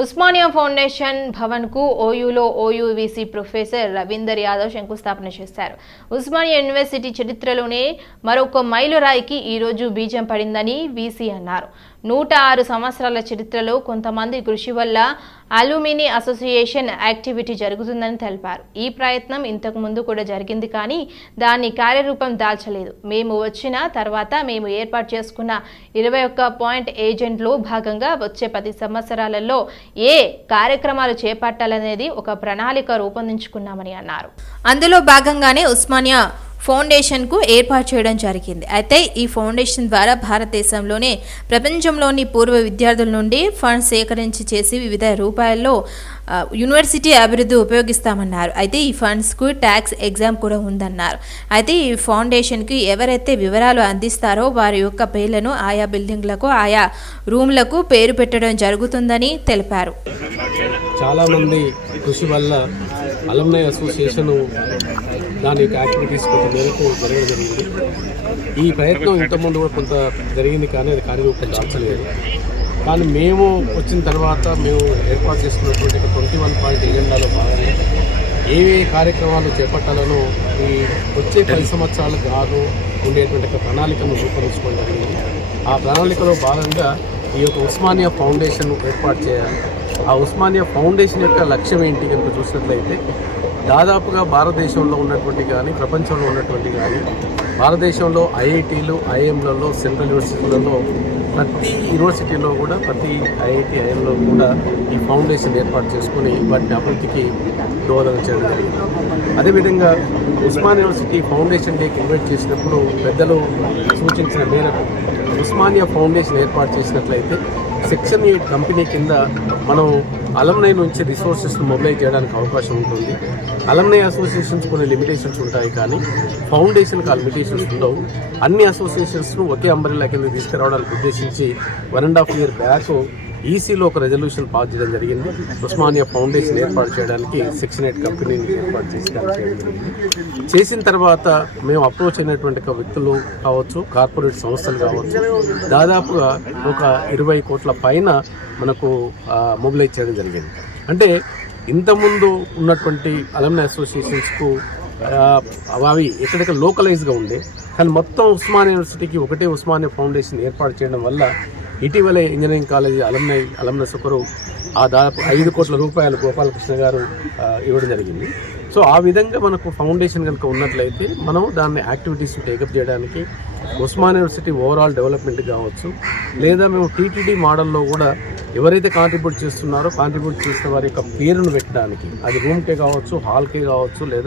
Osmania foundation భవన్కు ఓయూలో OU VC professor Ravinder Yadav శంకుస్థాపన చేశారు. ఉస్మానియా యూనివర్సిటీ చరిత్రలోనే మరొక మైలురాయికి ఈరోజు బీజం పడిందని వీసీ అన్నారు. 106 సంవత్సరాల చరిత్రలో కొంతమంది కృషి వల్ల అల్యూమిని అసోసియేషన్ యాక్టివిటీ జరుగుతుందని తెలిపారు. ఈ ప్రయత్నం ఇంతకు ముందు కూడా జరిగింది, కానీ దాన్ని కార్యరూపం దాల్చలేదు. మేము వచ్చిన తర్వాత మేము ఏర్పాటు చేసుకున్న 21 పాయింట్ ఏజెంట్లో భాగంగా వచ్చే 10 సంవత్సరాలలో ఏ కార్యక్రమాలు చేపట్టాలనేది ఒక ప్రణాళిక రూపొందించుకున్నామని అన్నారు. అందులో భాగంగానే ఉస్మానియా ఫౌండేషన్కు ఏర్పాటు చేయడం జరిగింది. అయితే ఈ ఫౌండేషన్ ద్వారా భారతదేశంలోనే ప్రపంచంలోని పూర్వ విద్యార్థుల నుండి ఫండ్స్ సేకరించి చేసి వివిధ రూపాయల్లో యూనివర్సిటీ అభివృద్ధి ఉపయోగిస్తామన్నారు. అయితే ఈ ఫండ్స్కు ట్యాక్స్ ఎగ్జామ్ కూడా ఉందన్నారు. అయితే ఈ ఫౌండేషన్కి ఎవరైతే వివరాలు అందిస్తారో వారి యొక్క పేర్లను ఆయా బిల్డింగ్లకు ఆయా రూమ్లకు పేరు పెట్టడం జరుగుతుందని తెలిపారు. చాలామంది కృషి వల్ల అలుమ్నై అసోసియేషన్ దాని యొక్క యాక్టివిటీస్ కొంత మేరకు జరగడం జరిగింది. ఈ ప్రయత్నం ఇంతకుముందు కూడా కొంత జరిగింది, కానీ అది కార్యరూపం దాల్చలేదు. కానీ మేము వచ్చిన తర్వాత మేము ఏర్పాటు చేసుకున్నటువంటి 21 పాయింట్ ఎజెండాలో భాగంగా ఏ కార్యక్రమాలు చేపట్టాలనో ఈ వచ్చే 10 సంవత్సరాలకు గాను ఉండేటువంటి ప్రణాళికను రూపొందించుకోవడం జరిగింది. ఆ ప్రణాళికలో భాగంగా ఈ యొక్క ఉస్మానియా ఫౌండేషన్ ఏర్పాటు చేయాలి. ఆ ఉస్మానియా ఫౌండేషన్ యొక్క లక్ష్యం ఏంటి కనుక చూసినట్లయితే, దాదాపుగా భారతదేశంలో ఉన్నటువంటి కానీ ప్రపంచంలో ఉన్నటువంటి కానీ భారతదేశంలో ఐఐటీలు ఐఎంలలో సెంట్రల్ యూనివర్సిటీలలో ప్రతి యూనివర్సిటీలో కూడా ప్రతి ఐఐటి ఐఎంలో కూడా ఈ ఫౌండేషన్ ఏర్పాటు చేసుకొని వాటిని అభివృద్ధికి దోహదం చేయడం జరిగింది. అదేవిధంగా ఉస్మానియా యూనివర్సిటీ ఫౌండేషన్ డేకి ఇన్వైట్ చేసినప్పుడు పెద్దలు సూచించిన మేరకు ఉస్మానియా ఫౌండేషన్ ఏర్పాటు చేసినట్లయితే సెక్షన్ 8 కంపెనీ కింద మనం అలుమ్నై నుంచి రిసోర్సెస్ను మొబిలైజ్ చేయడానికి అవకాశం ఉంటుంది. అలుమ్నై అసోసియేషన్స్ కొన్ని లిమిటేషన్స్ ఉంటాయి, కానీ ఫౌండేషన్కి ఆ లిమిటేషన్స్ ఉండవు. అన్ని అసోసియేషన్స్ను ఒకే అంబ్రెల్లా కింద తీసుకురావడానికి ఉద్దేశించి 1.5 year బ్యాక్ ఈసీలో ఒక రెజల్యూషన్ పాస్ చేయడం జరిగింది. ఉస్మానియా ఫౌండేషన్ ఏర్పాటు చేయడానికి సెక్షన్ 8 కంపెనీని ఏర్పాటు చేసిన తర్వాత మేము అప్రోచ్ అయినటువంటి వ్యక్తులు కావచ్చు, కార్పొరేట్ సంస్థలు కావచ్చు, దాదాపుగా ఒక 20 కోట్ల పైన మనకు మొబిలైజ్ చేయడం జరిగింది. అంటే ఇంతకుముందు ఉన్నటువంటి అలుమ్నై అసోసియేషన్స్కు అవి ఎక్కడెక్కడ లోకలైజ్గా ఉండే, కానీ మొత్తం ఉస్మానియా యూనివర్సిటీకి ఒకటే ఉస్మానియా ఫౌండేషన్ ఏర్పాటు చేయడం వల్ల ఇటీవలే ఇంజనీరింగ్ కాలేజీ అలుమ్నస్ ఒకరు ఆ దాదాపు 5 కోట్ల రూపాయలు గోపాలకృష్ణ గారు ఇవ్వడం జరిగింది. సో ఆ విధంగా మనకు ఫౌండేషన్ కనుక ఉన్నట్లయితే మనం దాన్ని యాక్టివిటీస్ టేకప్ చేయడానికి ఉస్మానియా యూనివర్సిటీ ఓవరాల్ డెవలప్మెంట్ కావచ్చు, లేదా మేము టీటీడీ మోడల్లో కూడా ఎవరైతే కాంట్రిబ్యూట్ చేస్తున్నారో కాంట్రిబ్యూట్ చేసిన వారి యొక్క పేరును పెట్టడానికి, అది రూమ్కే కావచ్చు, హాల్కే కావచ్చు, లేదా